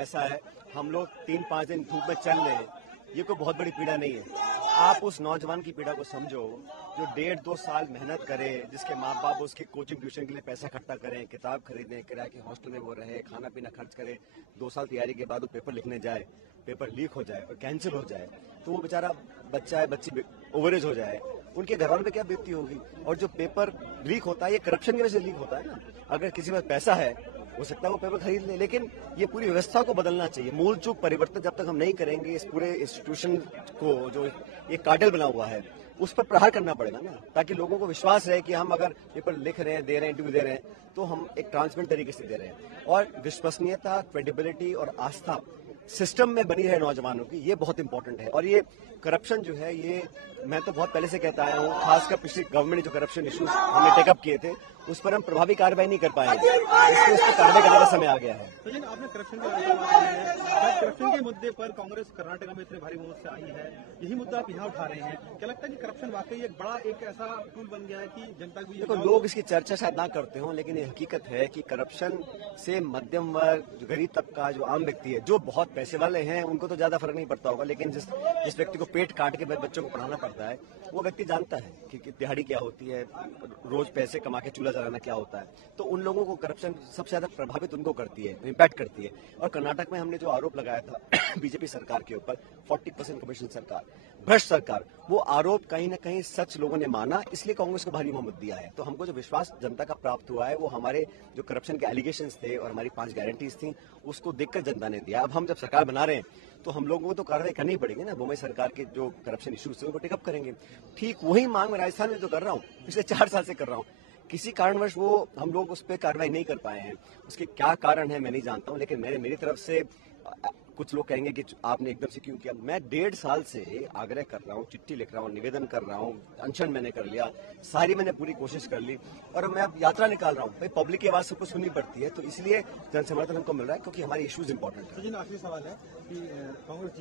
ऐसा है, हम लोग 3-5 दिन धूप में चल रहे हैं, ये कोई बहुत बड़ी पीड़ा नहीं है। आप उस नौजवान की पीड़ा को समझो जो 1.5-2 साल मेहनत करे, जिसके माँ बाप उसके कोचिंग ट्यूशन के लिए पैसा इकट्ठा करें, किताब खरीदें, किराए के हॉस्टल में वो रहे, खाना पीना खर्च करे, 2 साल तैयारी के बाद वो पेपर लिखने जाए, पेपर लीक हो जाए और कैंसिल हो जाए, तो वो बेचारा बच्चा है, बच्ची ओवरेज हो जाए, उनके घर वालों पे क्या बीतती होगी। और जो पेपर लीक होता है ये करप्शन की वजह से लीक होता है ना। अगर किसी पास पैसा है हो सकता है वो पेपर खरीद ले, लेकिन ये पूरी व्यवस्था को बदलना चाहिए। मूल चूक परिवर्तन जब तक हम नहीं करेंगे, इस पूरे इंस्टीट्यूशन को जो ये कार्टेल बना हुआ है उस पर प्रहार करना पड़ेगा ना, ताकि लोगों को विश्वास रहे कि हम अगर पेपर लिख रहे हैं, दे रहे हैं, इंटरव्यू दे रहे हैं तो हम एक ट्रांसपेरेंट तरीके से दे रहे हैं। और विश्वसनीयता, क्रेडिबिलिटी और आस्था सिस्टम में बनी है नौजवानों की, ये बहुत इंपॉर्टेंट है। और ये करप्शन जो है, ये मैं तो बहुत पहले से कहता आया हूँ, खासकर पिछली गवर्नमेंट ने जो करप्शन इश्यूज हमने टेकअप किए थे उस पर हम प्रभावी कार्रवाई नहीं कर पाए, इसलिए उस पर कार्रवाई करने का समय आ गया है। तो जिन आपने करप्शन की बात की है, करप्शन के मुद्दे पर कांग्रेस कर्नाटक में इतने भारी विरोध से आई है, यही मुद्दा आप यहाँ उठा रहे हैं, क्या लगता है कि करप्शन वाकई एक बड़ा एक ऐसा टूल बन गया है कि जनता को? देखो, लोग इसकी चर्चा शायद ना करते हो, लेकिन ये हकीकत है कि करप्शन से मध्यम वर्ग, गरीब तबका, जो आम व्यक्ति है, जो बहुत पैसे वाले हैं उनको तो ज्यादा फर्क नहीं पड़ता होगा, लेकिन जिस व्यक्ति को पेट काट के बच्चों को पढ़ाना पड़ता है वो व्यक्ति जानता है कि दिहाड़ी क्या होती है, रोज पैसे कमा के चूल्हा जलाना क्या होता है। तो उन लोगों को करप्शन सबसे ज्यादा प्रभावित उनको करती है, इम्पैक्ट करती है। और कर्नाटक में हमने जो आरोप लगाया था बीजेपी सरकार के ऊपर, 40% कमीशन सरकार, भ्रष्ट सरकार, वो आरोप कहीं ना कहीं सच लोगों ने माना, इसलिए कांग्रेस को भारी बहुमत दिया है। तो हमको जो विश्वास जनता का प्राप्त हुआ है वो हमारे जो करप्शन के एलिगेशंस थे और हमारी 5 गारंटीज थी उसको देखकर जनता ने दिया। अब हम जब सरकार बना रहे हैं तो हम लोगों को तो कार्रवाई करनी पड़ेगी ना, बोम्बे सरकार के जो करप्शन इश्यूज थे उनको टेकअप करेंगे। ठीक वही मांग मैं राजस्थान में जो कर रहा हूँ, पिछले 4 साल से कर रहा हूँ। किसी कारणवश वो हम लोग उस पर कार्रवाई नहीं कर पाए हैं, उसके क्या कारण है मैं नहीं जानता हूँ, लेकिन मेरी तरफ से कुछ लोग कहेंगे कि आपने एकदम से क्यों किया। मैं 1.5 साल से आग्रह कर रहा हूँ, चिट्ठी लिख रहा हूँ, निवेदन कर रहा हूँ, अनशन मैंने कर लिया, सारी मैंने पूरी कोशिश कर ली और मैं अब यात्रा निकाल रहा हूँ। भाई पब्लिक की आवाज सबको सुननी पड़ती है, तो इसलिए जन समर्थन हमको मिल रहा है क्योंकि हमारे इश्यूज इंपॉर्टेंट है। आखिरी सवाल है कि कांग्रेस